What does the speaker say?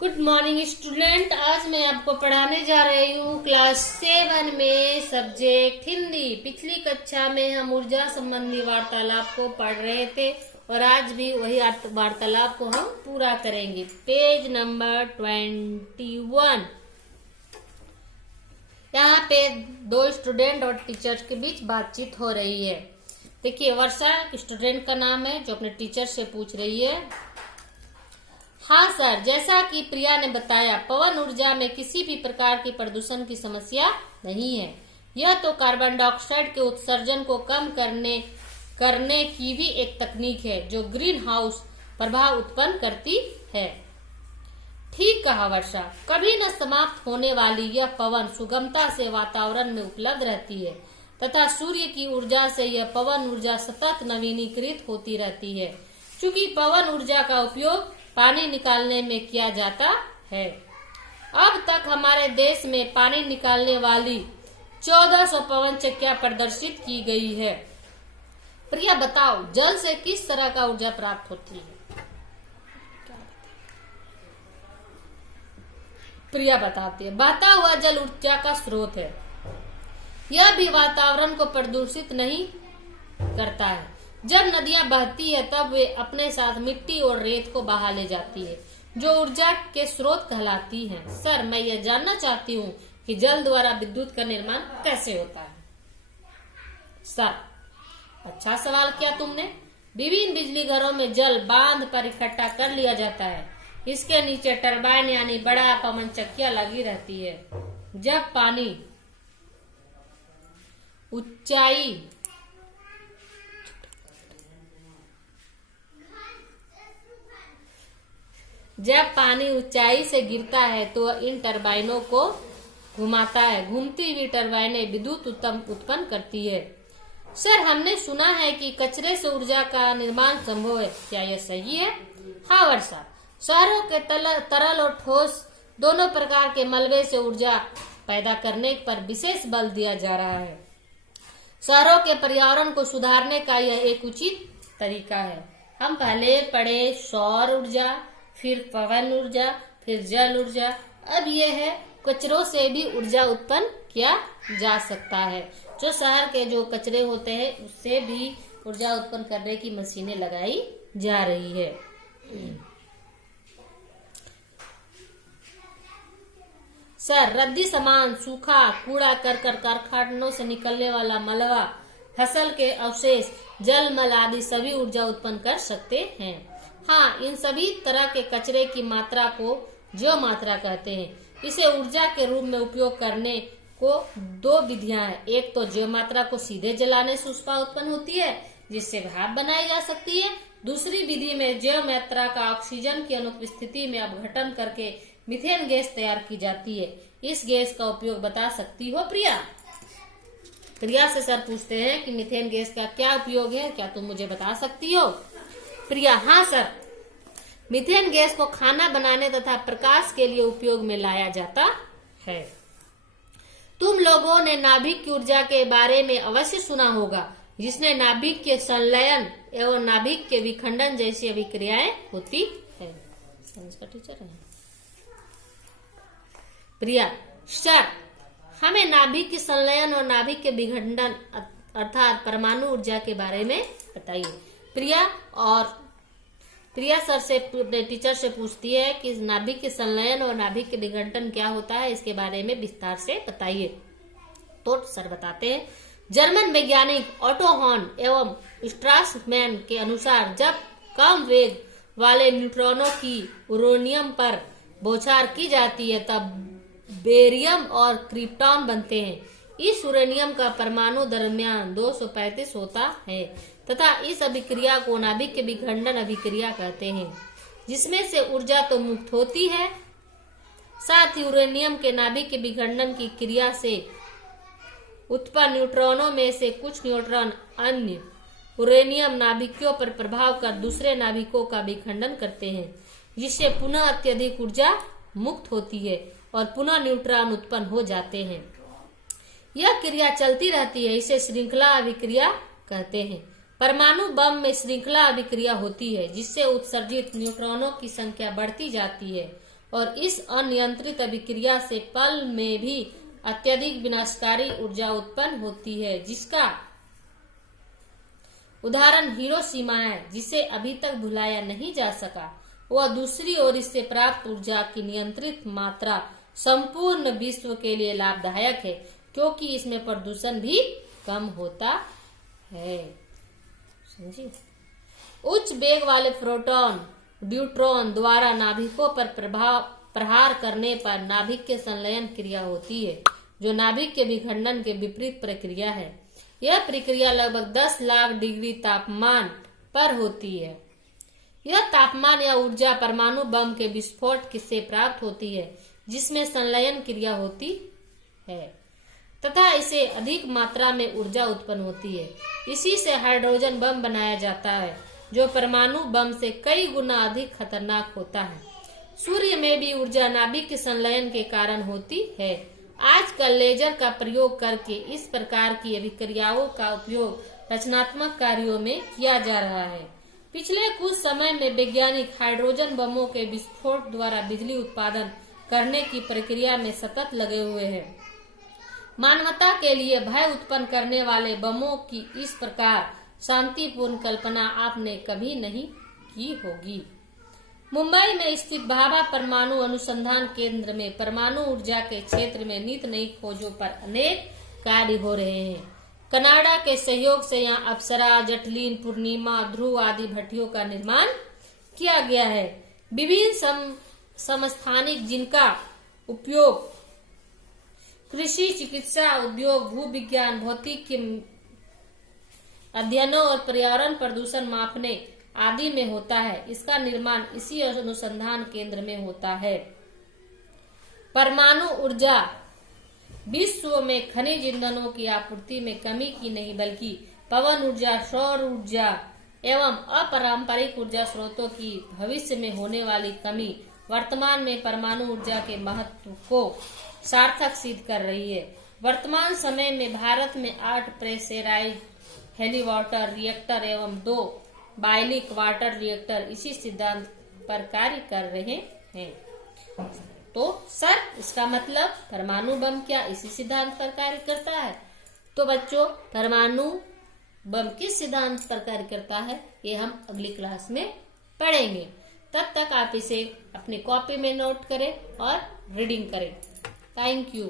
Good morning student. आज मैं आपको पढ़ाने जा रही हूँ क्लास 7 में सब्जेक्ट हिंदी। पिछली कक्षा में हम ऊर्जा संबंधी वार्तालाप को पढ़ रहे थे और आज भी वही वार्तालाप को हम पूरा करेंगे। Page number 21। यहाँ पे दो स्टूडेंट और टीचर के बीच बातचीत हो रही है। देखिए, वर्षा स्टूडेंट का नाम है जो अपने टीचर से पूछ रही है। हाँ सर, जैसा कि प्रिया ने बताया, पवन ऊर्जा में किसी भी प्रकार की प्रदूषण की समस्या नहीं है। यह तो कार्बन डाइऑक्साइड के उत्सर्जन को कम करने की भी एक तकनीक है जो ग्रीन हाउस प्रभाव उत्पन्न करती है। ठीक कहा वर्षा। कभी न समाप्त होने वाली यह पवन सुगमता से वातावरण में उपलब्ध रहती है तथा सूर्य की ऊर्जा से यह पवन ऊर्जा सतत नवीनीकृत होती रहती है। चूंकि पवन ऊर्जा का उपयोग पानी निकालने में किया जाता है, अब तक हमारे देश में पानी निकालने वाली 1400 पवन चक्कियां प्रदर्शित की गई है। प्रिया बताओ, जल से किस तरह का ऊर्जा प्राप्त होती है? प्रिया बताती है, बहता हुआ जल ऊर्जा का स्रोत है। यह भी वातावरण को प्रदूषित नहीं करता है। जब नदियां बहती है तब वे अपने साथ मिट्टी और रेत को बहा ले जाती है जो ऊर्जा के स्रोत कहलाती हैं। सर, मैं यह जानना चाहती हूँ कि जल द्वारा विद्युत का निर्माण कैसे होता है? सर, अच्छा सवाल किया तुमने। विभिन्न बिजली घरों में जल बांध पर इकट्ठा कर लिया जाता है। इसके नीचे टरबाइन यानी बड़ा पवन चक्कियां लगी रहती है। जब पानी ऊंचाई से गिरता है तो इन टरबाइनों को घुमाता है। घूमती हुई टरबाइनें विद्युत उत्पन्न करती है। सर, हमने सुना है कि कचरे से ऊर्जा का निर्माण संभव है, क्या यह सही है? हाँ वर्षा, शहरों के तरल और ठोस दोनों प्रकार के मलबे से ऊर्जा पैदा करने पर विशेष बल दिया जा रहा है। शहरों के पर्यावरण को सुधारने का यह एक उचित तरीका है। हम पहले पढ़े सौर ऊर्जा, फिर पवन ऊर्जा, फिर जल ऊर्जा। अब यह है कचरों से भी ऊर्जा उत्पन्न किया जा सकता है। जो शहर के जो कचरे होते हैं उससे भी ऊर्जा उत्पन्न करने की मशीनें लगाई जा रही है। सर, रद्दी सामान, सूखा कूड़ा, करकट, कारखानों से निकलने वाला मलबा, फसल के अवशेष, जल मल आदि सभी ऊर्जा उत्पन्न कर सकते हैं। हाँ, इन सभी तरह के कचरे की मात्रा को जैव मात्रा कहते हैं। इसे ऊर्जा के रूप में उपयोग करने को दो विधियां हैं। एक तो जैव मात्रा को सीधे जलाने से ऊष्मा उत्पन्न होती है जिससे भाप बनाई जा सकती है। दूसरी विधि में जैव मात्रा का ऑक्सीजन की अनुपस्थिति में अपघटन करके मीथेन गैस तैयार की जाती है। इस गैस का उपयोग बता सकती हो प्रिया? प्रिया से सर पूछते हैं कि मीथेन गैस का क्या उपयोग है, क्या तुम मुझे बता सकती हो? प्रिया, हाँ सर, मीथेन गैस को खाना बनाने तथा प्रकाश के लिए उपयोग में लाया जाता है। तुम लोगों ने नाभिक की ऊर्जा के बारे में अवश्य सुना होगा, जिसने नाभिक के संलयन एवं नाभिक के विखंडन जैसी अभिक्रियाएं होती है। साइंस का टीचर है प्रिया। सर, हमें नाभिक के संलयन और नाभिक के विखंडन अर्थात परमाणु ऊर्जा के बारे में बताइए। प्रिया सर से टीचर से पूछती है कि नाभिक के संलयन और नाभिक के विघटन क्या होता है, इसके बारे में विस्तार से बताइए। तो सर बताते हैं, जर्मन वैज्ञानिक ऑटो हॉर्न एवं स्ट्रासमैन के अनुसार जब कम वेग वाले न्यूट्रॉनों की यूरेनियम पर बौछार की जाती है तब बेरियम और क्रिप्टॉन बनते हैं। इस यूरेनियम का परमाणु द्रव्यमान 235 होता है तथा इस अभिक्रिया को नाभिक के विखंडन अभिक्रिया कहते हैं, जिसमें से ऊर्जा तो मुक्त होती है, साथ ही यूरेनियम के नाभिक के विखंडन की क्रिया से उत्पन्न न्यूट्रॉनों में से कुछ न्यूट्रॉन अन्य यूरेनियम नाभिकों पर प्रभाव कर दूसरे नाभिकों का विखंडन करते हैं, जिससे पुनः अत्यधिक ऊर्जा मुक्त होती है और पुनः न्यूट्रॉन उत्पन्न हो जाते हैं। यह क्रिया चलती रहती है, इसे श्रृंखला अभिक्रिया कहते हैं। परमाणु बम में श्रृंखला अभिक्रिया होती है जिससे उत्सर्जित न्यूट्रॉनों की संख्या बढ़ती जाती है और इस अनियंत्रित अभिक्रिया से पल में भी अत्यधिक विनाशकारी ऊर्जा उत्पन्न होती है, जिसका उदाहरण हिरोशिमा है, जिसे अभी तक भुलाया नहीं जा सका। वह दूसरी ओर इससे प्राप्त ऊर्जा की नियंत्रित मात्रा संपूर्ण विश्व के लिए लाभदायक है, क्योंकि इसमें प्रदूषण भी कम होता है। समझिए, उच्च वेग वाले प्रोटॉन न्यूट्रॉन द्वारा नाभिकों पर प्रहार करने पर नाभिक के संलयन क्रिया होती है, जो नाभिक के विखंडन के विपरीत प्रक्रिया है। यह प्रक्रिया लगभग 10 लाख डिग्री तापमान पर होती है। यह तापमान या ऊर्जा परमाणु बम के विस्फोट से प्राप्त होती है, जिसमें संलयन क्रिया होती है तथा इसे अधिक मात्रा में ऊर्जा उत्पन्न होती है। इसी से हाइड्रोजन बम बनाया जाता है, जो परमाणु बम से कई गुना अधिक खतरनाक होता है। सूर्य में भी ऊर्जा नाभिक के संलयन के कारण होती है। आजकल लेजर का प्रयोग करके इस प्रकार की अभिक्रियाओं का उपयोग रचनात्मक कार्यों में किया जा रहा है। पिछले कुछ समय में वैज्ञानिक हाइड्रोजन बमों के विस्फोट द्वारा बिजली उत्पादन करने की प्रक्रिया में सतत लगे हुए हैं। मानवता के लिए भय उत्पन्न करने वाले बमों की इस प्रकार शांतिपूर्ण कल्पना आपने कभी नहीं की होगी। मुंबई में स्थित भाभा परमाणु अनुसंधान केंद्र में परमाणु ऊर्जा के क्षेत्र में नित नई खोजों पर अनेक कार्य हो रहे हैं। कनाडा के सहयोग से यहाँ अप्सरा, जटलीन, पूर्णिमा, ध्रुव आदि भट्टियों का निर्माण किया गया है। विभिन्न समस्थानिक जिनका उपयोग कृषि, चिकित्सा, उद्योग, भूविज्ञान, भौतिकी अध्ययनों और पर्यावरण प्रदूषण मापने आदि में होता है। इसका निर्माण इसी अनुसंधान केंद्र में होता है। परमाणु ऊर्जा विश्व में खनिज ईंधनों की आपूर्ति में कमी की नहीं, बल्कि पवन ऊर्जा, सौर ऊर्जा एवं अपारंपरिक ऊर्जा स्रोतों की भविष्य में होने वाली कमी वर्तमान में परमाणु ऊर्जा के महत्व को सार्थक सिद्ध कर रही है। वर्तमान समय में भारत में 8 प्रेशराइज्ड हेली वाटर रिएक्टर एवं 2 बाइलिक वाटर रिएक्टर इसी सिद्धांत पर कार्य कर रहे हैं। तो सर, इसका मतलब परमाणु बम क्या इसी सिद्धांत पर कार्य करता है? तो बच्चों, परमाणु बम किस सिद्धांत पर कार्य करता है ये हम अगली क्लास में पढ़ेंगे। तब तक आप इसे अपनी कॉपी में नोट करें और रीडिंग करें। Thank you.